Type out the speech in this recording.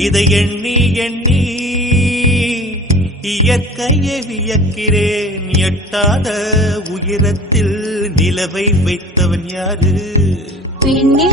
இதை எண்ணி எண்ணி இயற்கையை வியக்கிறேன். எட்டாத உயரத்தில் நிலவை வைத்தவன் யாரு? பெண்ணே